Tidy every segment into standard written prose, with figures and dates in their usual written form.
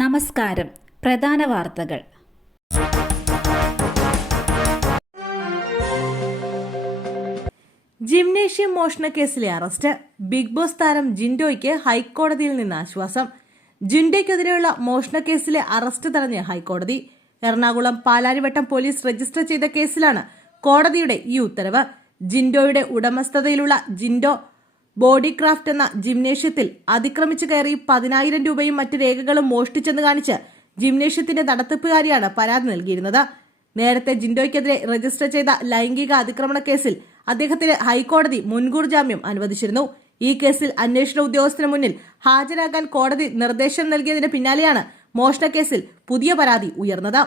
നമസ്കാരം. പ്രധാന വാർത്തകൾ. ജിംനേഷ്യം മോഷണക്കേസിലെ അറസ്റ്റ്. ബിഗ് ബോസ് താരം ജിൻഡോയ്ക്ക് ഹൈക്കോടതിയിൽ നിന്ന് ആശ്വാസം. ജിൻഡോയ്ക്കെതിരെയുള്ള മോഷണക്കേസിലെ അറസ്റ്റ് തടഞ്ഞ് ഹൈക്കോടതി. എറണാകുളം പാലാരിവട്ടം പോലീസ് രജിസ്റ്റർ ചെയ്ത കേസിലാണ് കോടതിയുടെ ഈ ഉത്തരവ്. ജിൻഡോയുടെ ഉടമസ്ഥതയിലുള്ള ജിൻഡോ ബോഡിക്രാഫ്റ്റ് എന്ന ജിംനേഷ്യത്തിൽ അതിക്രമിച്ചു കയറി 10,000 രൂപയും മറ്റ് രേഖകളും മോഷ്ടിച്ചെന്ന് കാണിച്ച് ജിംനേഷ്യത്തിന്റെ നടത്തിപ്പുകാരിയാണ് പരാതി നൽകിയിരുന്നത്. നേരത്തെ ജിൻഡോയ്ക്കെതിരെ രജിസ്റ്റർ ചെയ്ത ലൈംഗിക അതിക്രമണ കേസിൽ അദ്ദേഹത്തിന് ഹൈക്കോടതി മുൻകൂർ ജാമ്യം അനുവദിച്ചിരുന്നു. ഈ കേസിൽ അന്വേഷണ ഉദ്യോഗസ്ഥന് മുന്നിൽ ഹാജരാകാൻ കോടതി നിർദ്ദേശം നൽകിയതിന് പിന്നാലെയാണ് മോഷണക്കേസിൽ പുതിയ പരാതി ഉയർന്നത്.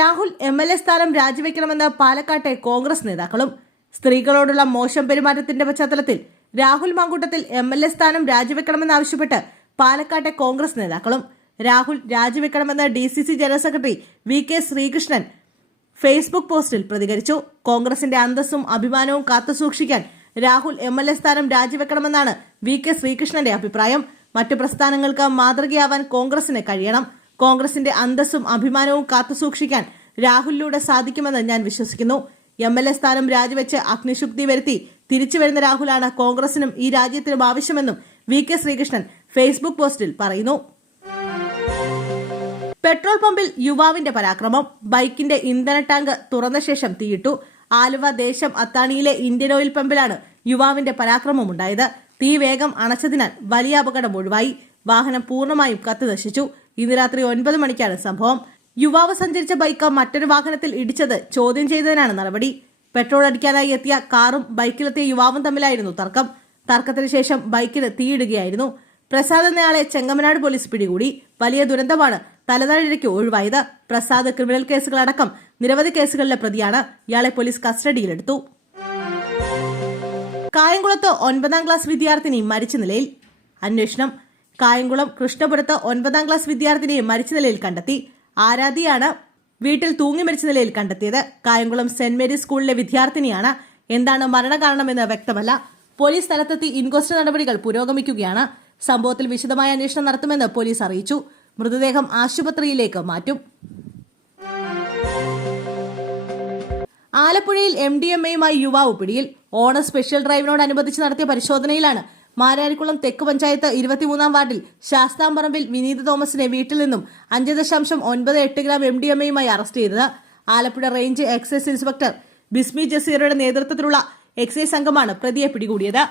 രാഹുൽ MLA സ്ഥാനം രാജിവെക്കണമെന്ന് പാലക്കാട്ടെ കോൺഗ്രസ് നേതാക്കളും. സ്ത്രീകളോടുള്ള മോശം പെരുമാറ്റത്തിന്റെ പശ്ചാത്തലത്തിൽ രാഹുൽ മാങ്കൂട്ടത്തിൽ MLA സ്ഥാനം രാജിവെക്കണമെന്നാവശ്യപ്പെട്ട് പാലക്കാട്ടെ കോൺഗ്രസ് നേതാക്കളും. രാഹുൽ രാജിവെക്കണമെന്ന് DCC general secretary VK Sreekrishnan Facebook പോസ്റ്റിൽ പ്രതികരിച്ചു. കോൺഗ്രസിന്റെ അന്തസ്സും അഭിമാനവും കാത്തുസൂക്ഷിക്കാൻ രാഹുൽ MLA സ്ഥാനം രാജിവെക്കണമെന്നാണ് VK ശ്രീകൃഷ്ണന്റെ അഭിപ്രായം. മറ്റു പ്രസ്ഥാനങ്ങൾക്ക് മാതൃകയാവാൻ കോൺഗ്രസിന് കഴിയണം. കോൺഗ്രസിന്റെ അന്തസ്സും അഭിമാനവും കാത്തുസൂക്ഷിക്കാൻ രാഹുലിലൂടെ സാധിക്കുമെന്ന് ഞാൻ വിശ്വസിക്കുന്നു. MLA സ്ഥാനം രാജിവെച്ച് അഗ്നിശുക്തി വരുത്തി തിരിച്ചുവരുന്ന രാഹുലാണ് കോൺഗ്രസിനും ഈ രാജ്യത്തിനും ആവശ്യമെന്നും VK ശ്രീകൃഷ്ണൻ ഫേസ്ബുക്ക് പോസ്റ്റിൽ പറയുന്നു. പെട്രോൾ പമ്പിൽ യുവാവിന്റെ പരാക്രമം. ബൈക്കിന്റെ ഇന്ധന ടാങ്ക് തുറന്ന ശേഷം തീയിട്ടു. ആലുവ ദേശം അത്താണിയിലെ ഇന്ത്യൻ ഓയിൽ പമ്പിലാണ് യുവാവിന്റെ പരാക്രമമുണ്ടായത്. തീ വേഗം അണച്ചതിനാൽ വലിയ അപകടം ഒഴിവായി. വാഹനം പൂർണ്ണമായും കത്തിനശിച്ചു. ഇന്ന് രാത്രി 9 മണിക്കാണ് സംഭവം. യുവാവ് സഞ്ചരിച്ച ബൈക്ക് മറ്റൊരു വാഹനത്തിൽ ഇടിച്ചത് ചോദ്യം ചെയ്തതിനാണ് നടപടി. പെട്രോൾ അടിക്കാനായി എത്തിയ കാറും ബൈക്കിലെത്തിയ യുവാവും തമ്മിലായിരുന്നു തർക്കം. തർക്കത്തിന് ശേഷം ബൈക്കിന് തീയിടുകയായിരുന്നു. പ്രസാദ് എന്നയാളെ ചെങ്ങമനാട് പോലീസ് പിടികൂടി. വലിയ ദുരന്തമാണ് തലനാരിഴയ്ക്ക് ഒഴിവായത്. പ്രസാദ് ക്രിമിനൽ കേസുകളടക്കം നിരവധി കേസുകളിലെ പ്രതിയാണ്. ഇയാളെ പോലീസ് കസ്റ്റഡിയിലെടുത്തു. കായംകുളത്ത് 9ാം ക്ലാസ് വിദ്യാർത്ഥിനി മരിച്ച നിലയിൽ. അന്വേഷണം. കായംകുളം കൃഷ്ണപുരത്ത് 9ാം ക്ലാസ് വിദ്യാർത്ഥിനിയെ മരിച്ച നിലയിൽ കണ്ടെത്തി. ആരാധ്യയാണ് വീട്ടിൽ തൂങ്ങി മരിച്ച നിലയിൽ കണ്ടെത്തിയത്. കായംകുളം സെന്റ് മേരീസ് സ്കൂളിലെ വിദ്യാർത്ഥിനിയാണ്. എന്താണ് മരണകാരണമെന്ന് വ്യക്തമല്ല. പോലീസ് സ്ഥലത്തെത്തി ഇൻക്വസ്റ്റ് നടപടികൾ പുരോഗമിക്കുകയാണ്. സംഭവത്തിൽ വിശദമായ അന്വേഷണം നടത്തുമെന്ന് പോലീസ് അറിയിച്ചു. മൃതദേഹം ആശുപത്രിയിലേക്ക് മാറ്റും. ആലപ്പുഴയിൽ MDMAയുമായി യുവാവ് പിടിയിൽ. ഓണ സ്പെഷ്യൽ ഡ്രൈവിനോടനുബന്ധിച്ച് നടത്തിയ പരിശോധനയിലാണ് മാരാരിക്കുളം തെക്ക് പഞ്ചായത്ത് 23ാം വാർഡിൽ ശാസ്താംപറമ്പിൽ വിനീത് തോമസിനെ വീട്ടിൽ നിന്നും 5.98 ഗ്രാം MDMAയുമായി അറസ്റ്റ് ചെയ്തത്. ആലപ്പുഴ റേഞ്ച് എക്സൈസ് ഇൻസ്പെക്ടർ ബിസ്മി ജസീറയുടെ നേതൃത്വത്തിലുള്ള എക്സൈസ് സംഘമാണ് പ്രതിയെ പിടികൂടിയത്.